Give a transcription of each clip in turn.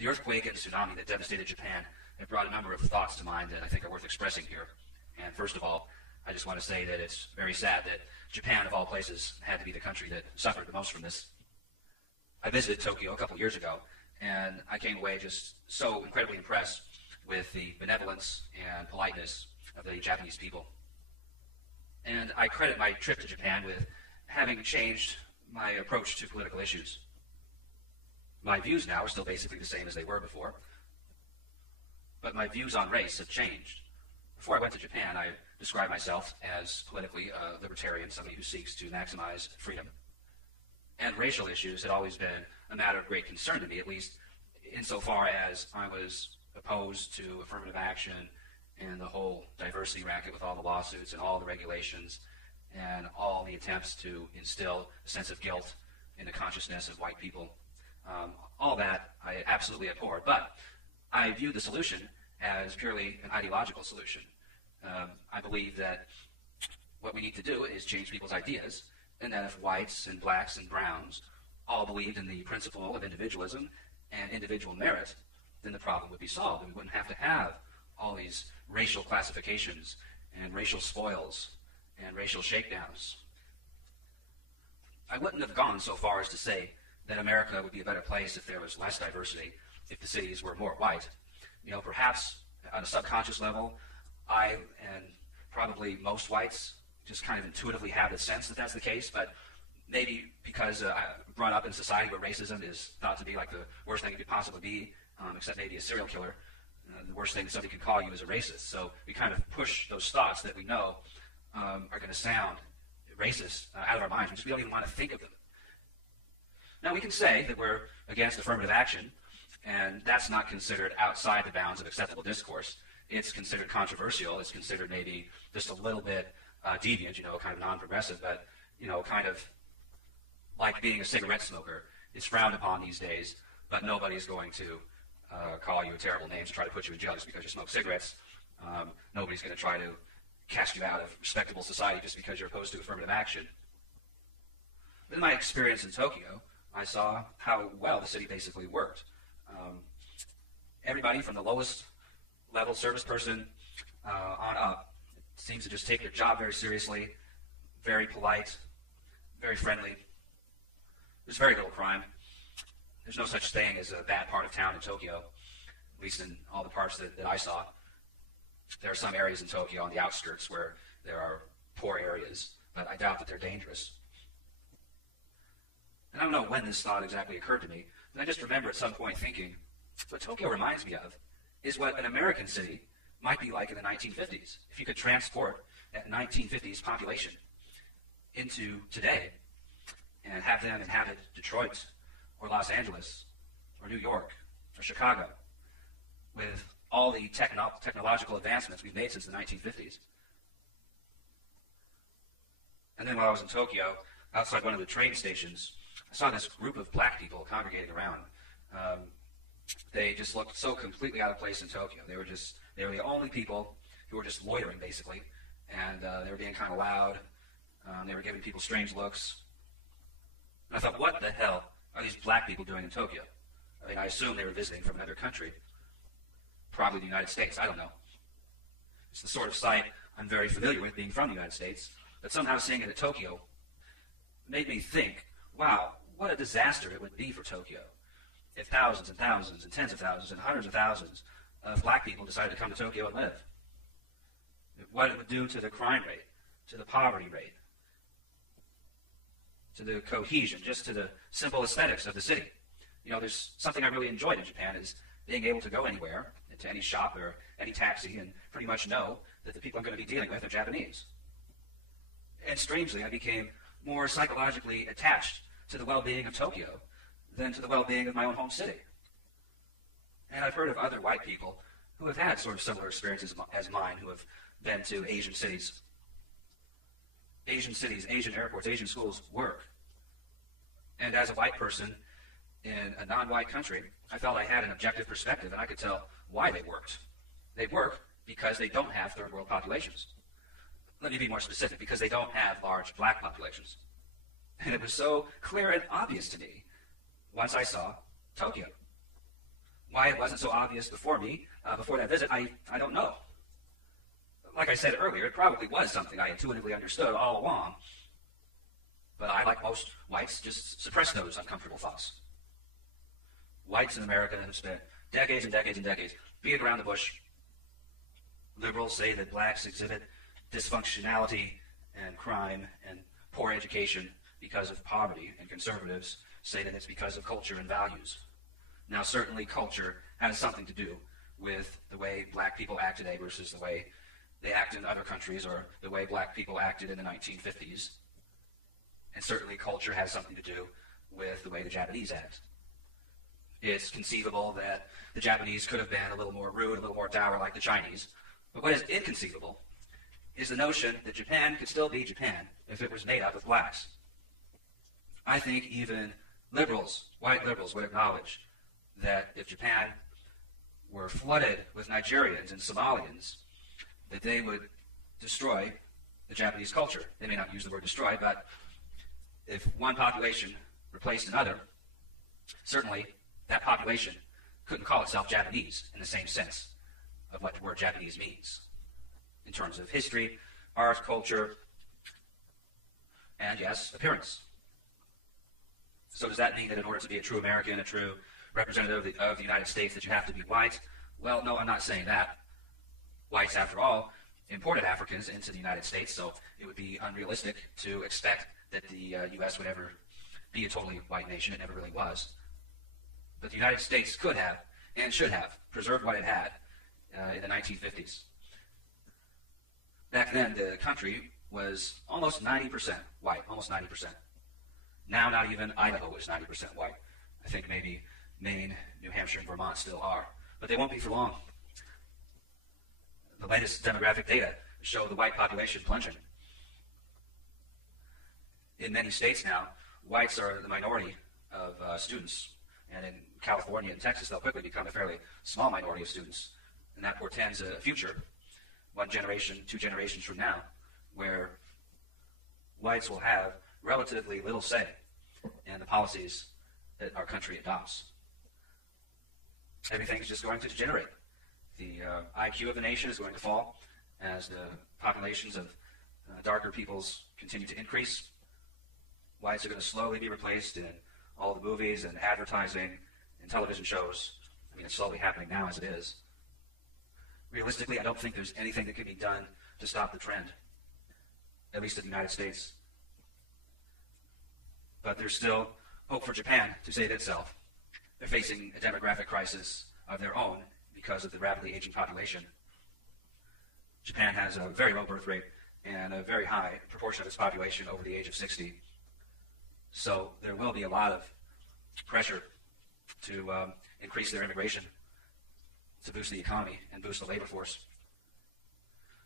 The earthquake and tsunami that devastated Japan have brought a number of thoughts to mind that I think are worth expressing here. And first of all, I just want to say that it's very sad that Japan, of all places, had to be the country that suffered the most from this. I visited Tokyo a couple years ago, and I came away just so incredibly impressed with the benevolence and politeness of the Japanese people. And I credit my trip to Japan with having changed my approach to political issues. My views now are still basically the same as they were before, but my views on race have changed. Before I went to Japan, I described myself as politically a libertarian, somebody who seeks to maximize freedom. And racial issues had always been a matter of great concern to me, at least insofar as I was opposed to affirmative action and the whole diversity racket with all the lawsuits and all the regulations and all the attempts to instill a sense of guilt in the consciousness of white people. All that I absolutely abhorred, but I viewed the solution as purely an ideological solution. I believe that what we need to do is change people's ideas, and that if whites and blacks and browns all believed in the principle of individualism and individual merit, then the problem would be solved, and we wouldn't have to have all these racial classifications and racial spoils and racial shakedowns. I wouldn't have gone so far as to say that America would be a better place if there was less diversity, if the cities were more white. You know, perhaps on a subconscious level, I and probably most whites just kind of intuitively have the sense that that's the case, but maybe because I brought up in a society where racism is thought to be like the worst thing it could possibly be, except maybe a serial killer, the worst thing somebody could call you is a racist. So we kind of push those thoughts that we know are going to sound racist out of our minds, because we don't even want to think of them. Now, we can say that we're against affirmative action, and that's not considered outside the bounds of acceptable discourse. It's considered controversial. It's considered maybe just a little bit deviant, you know, kind of non-progressive, but, you know, kind of like being a cigarette smoker. It's frowned upon these days, but nobody's going to call you a terrible name to try to put you in jail just because you smoke cigarettes. Nobody's going to try to cast you out of respectable society just because you're opposed to affirmative action. But in my experience in Tokyo, I saw how well the city basically worked. Everybody from the lowest level service person on up seems to just take their job very seriously, very polite, very friendly. There's very little crime. There's no such thing as a bad part of town in Tokyo, at least in all the parts that I saw. There are some areas in Tokyo on the outskirts where there are poor areas, but I doubt that they're dangerous. And I don't know when this thought exactly occurred to me, but I just remember at some point thinking, what Tokyo reminds me of is what an American city might be like in the 1950s. If you could transport that 1950s population into today and have them inhabit Detroit or Los Angeles or New York or Chicago with all the technological advancements we've made since the 1950s. And then while I was in Tokyo, outside one of the train stations, I saw this group of black people congregating around. They just looked so completely out of place in Tokyo. They were the only people who were just loitering, basically, and they were being kind of loud. They were giving people strange looks. And I thought, what the hell are these black people doing in Tokyo? I mean, I assume they were visiting from another country, probably the United States. I don't know. It's the sort of sight I'm very familiar with, being from the United States, but somehow seeing it in Tokyo made me think, wow, what a disaster it would be for Tokyo if thousands and thousands and tens of thousands and hundreds of thousands of black people decided to come to Tokyo and live. What it would do to the crime rate, to the poverty rate, to the cohesion, just to the simple aesthetics of the city. You know, there's something I really enjoyed in Japan is being able to go anywhere, to any shop or any taxi, and pretty much know that the people I'm going to be dealing with are Japanese. And strangely, I became more psychologically attached to the well-being of Tokyo than to the well-being of my own home city. And I've heard of other white people who have had sort of similar experiences as mine, who have been to Asian cities. Asian cities, Asian airports, Asian schools work. And as a white person in a non-white country, I felt I had an objective perspective, and I could tell why they worked. They work because they don't have third world populations. Let me be more specific, because they don't have large black populations. And it was so clear and obvious to me once I saw Tokyo. Why it wasn't so obvious before me, before that visit, I don't know. Like I said earlier, it probably was something I intuitively understood all along. But I, like most whites, just suppressed those uncomfortable thoughts. Whites in America have spent decades and decades and decades beating around the bush. Liberals say that blacks exhibit dysfunctionality and crime and poor education because of poverty, and conservatives say that it's because of culture and values. Now, certainly culture has something to do with the way black people act today versus the way they act in other countries or the way black people acted in the 1950s. And certainly culture has something to do with the way the Japanese act. It's conceivable that the Japanese could have been a little more rude, a little more dour like the Chinese. But what is inconceivable is the notion that Japan could still be Japan if it was made up of blacks. I think even liberals, white liberals, would acknowledge that if Japan were flooded with Nigerians and Somalians, that they would destroy the Japanese culture. They may not use the word destroy, but if one population replaced another, certainly that population couldn't call itself Japanese in the same sense of what the word Japanese means in terms of history, art, culture, and yes, appearance. So does that mean that in order to be a true American, a true representative of the United States, that you have to be white? Well, no, I'm not saying that. Whites, after all, imported Africans into the United States, so it would be unrealistic to expect that the U.S. would ever be a totally white nation. It never really was. But the United States could have and should have preserved what it had in the 1950s. Back then, the country was almost 90% white, almost 90%. Now, not even Idaho is 90% white. I think maybe Maine, New Hampshire, and Vermont still are. But they won't be for long. The latest demographic data show the white population plunging. In many states now, whites are the minority of students. And in California and Texas, they'll quickly become a fairly small minority of students. And that portends a future, 1 generation, 2 generations from now, where whites will have relatively little say in the policies that our country adopts. Everything's just going to degenerate. The IQ of the nation is going to fall as the populations of darker peoples continue to increase. Whites are going to slowly be replaced in all the movies and advertising and television shows. I mean, it's slowly happening now as it is. Realistically, I don't think there's anything that can be done to stop the trend, at least in the United States. But there's still hope for Japan to save itself. They're facing a demographic crisis of their own because of the rapidly aging population. Japan has a very low birth rate and a very high proportion of its population over the age of 60. So there will be a lot of pressure to increase their immigration, to boost the economy and boost the labor force.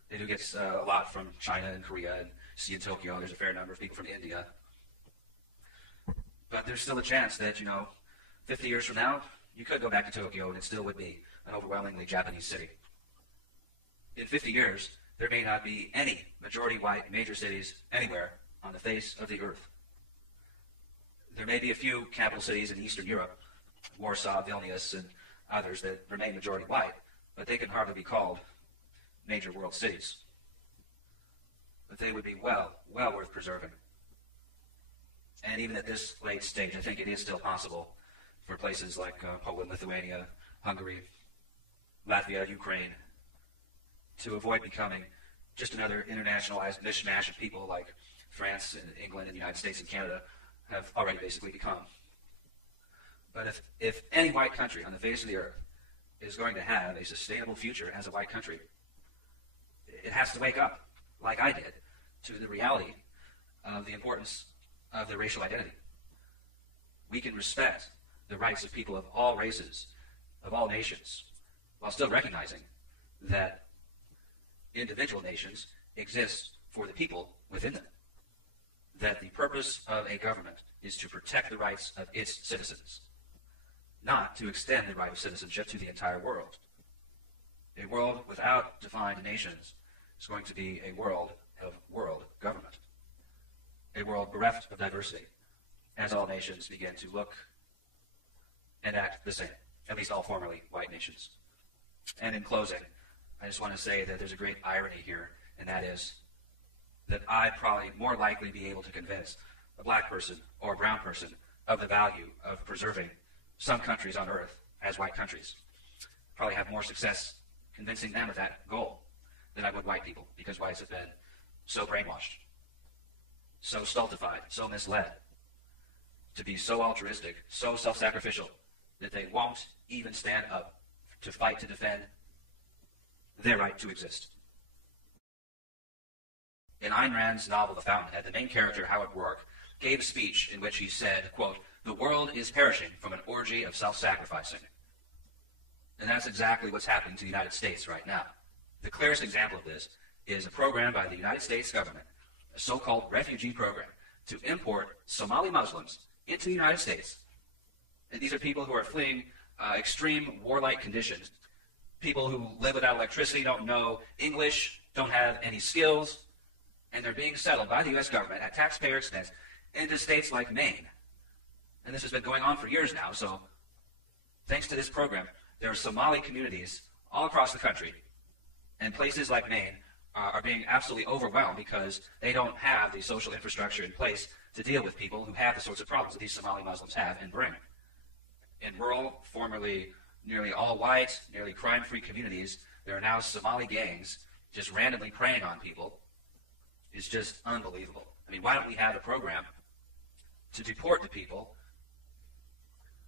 They do get a lot from China and Korea, and see in Tokyo there's a fair number of people from India. But there's still a chance that, 50 years from now, you could go back to Tokyo and it still would be an overwhelmingly Japanese city. In 50 years, there may not be any majority white major cities anywhere on the face of the earth. There may be a few capital cities in Eastern Europe, Warsaw, Vilnius, and others that remain majority white, but they can hardly be called major world cities. But they would be well worth preserving. And even at this late stage, I think it is still possible for places like Poland, Lithuania, Hungary, Latvia, Ukraine, to avoid becoming just another internationalized mishmash of people like France and England and the United States and Canada have already basically become. But if any white country on the face of the earth is going to have a sustainable future as a white country, it has to wake up, like I did, to the reality of the importance of their racial identity. We can respect the rights of people of all races, of all nations, while still recognizing that individual nations exist for the people within them. That the purpose of a government is to protect the rights of its citizens, not to extend the right of citizenship to the entire world. A world without defined nations is going to be a world of world government, a world bereft of diversity, as all nations begin to look and act the same. at least all formerly white nations. And in closing, I just want to say that there's a great irony here, and that is that I'd probably more likely be able to convince a black person or a brown person of the value of preserving some countries on earth as white countries. Probably have more success convincing them of that goal than I would white people, because whites have been so brainwashed, so stultified, so misled to be so altruistic, so self-sacrificial, that they won't even stand up to fight to defend their right to exist. In Ayn Rand's novel, The Fountainhead, the main character, Howard Roark, gave a speech in which he said, quote, "The world is perishing from an orgy of self-sacrificing." And that's exactly what's happening to the United States right now. The clearest example of this is a program by the United States government, a so-called refugee program, to import Somali Muslims into the United States. And these are people who are fleeing extreme warlike conditions, people who live without electricity, don't know English, don't have any skills, and they're being settled by the U.S. government at taxpayer expense into states like Maine. And this has been going on for years now, so thanks to this program, there are Somali communities all across the country, and places like Maine are being absolutely overwhelmed because they don't have the social infrastructure in place to deal with people who have the sorts of problems that these Somali Muslims have and bring. In rural, formerly nearly all white, nearly crime-free communities, there are now Somali gangs just randomly preying on people. It's just unbelievable. I mean, why don't we have a program to deport the people,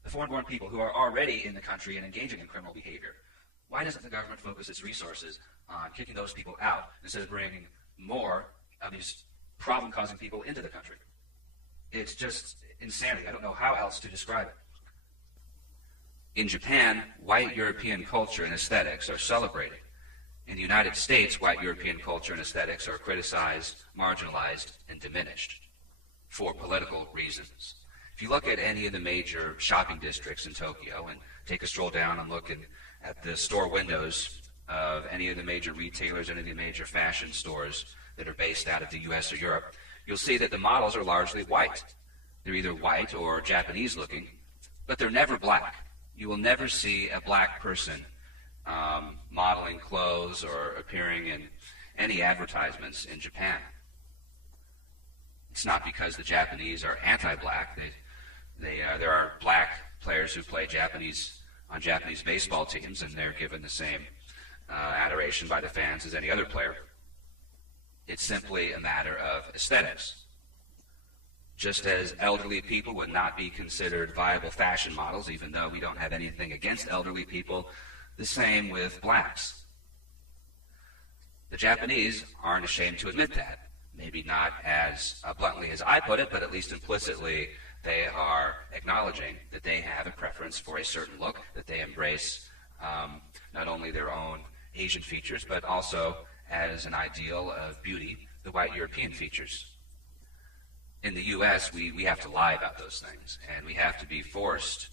the foreign-born people who are already in the country and engaging in criminal behavior? Why doesn't the government focus its resources on kicking those people out instead of bringing more of these problem-causing people into the country? It's just insanity. I don't know how else to describe it. In Japan, white European culture and aesthetics are celebrated. In the United States, white European culture and aesthetics are criticized, marginalized, and diminished for political reasons. If you look at any of the major shopping districts in Tokyo and take a stroll down and look at the store windows of any of the major retailers, any of the major fashion stores that are based out of the U.S. or Europe, you'll see that the models are largely white. They're either white or Japanese looking, but they're never black. You will never see a black person modeling clothes or appearing in any advertisements in Japan. It's not because the Japanese are anti-black. There are black players who play on Japanese baseball teams, and they're given the same adoration by the fans as any other player. It's simply a matter of aesthetics. Just as elderly people would not be considered viable fashion models, even though we don't have anything against elderly people, the same with blacks. The Japanese aren't ashamed to admit that. Maybe not as bluntly as I put it, but at least implicitly they are acknowledging that they have a preference for a certain look, that they embrace not only their own Asian features, but also as an ideal of beauty, the white European features. In the U.S., we have to lie about those things, and we have to be forced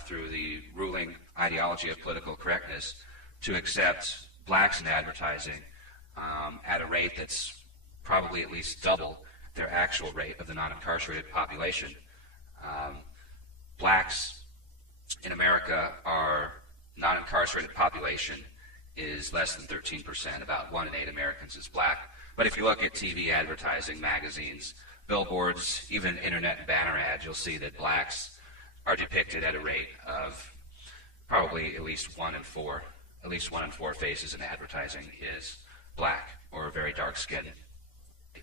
through the ruling ideology of political correctness to accept blacks in advertising at a rate that's probably at least double their actual rate of the non-incarcerated population. Blacks in America, our non-incarcerated population is less than 13%. About 1 in 8 Americans is black. But if you look at TV advertising, magazines, billboards, even internet and banner ads, you'll see that blacks are depicted at a rate of probably at least 1 in 4. At least 1 in 4 faces in advertising is black or very dark skinned.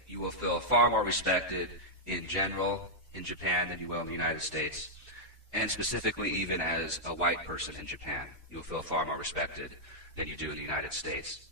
You will feel far more respected in general in Japan than you will in the United States. And specifically, even as a white person in Japan, you'll feel far more respected than you do in the United States.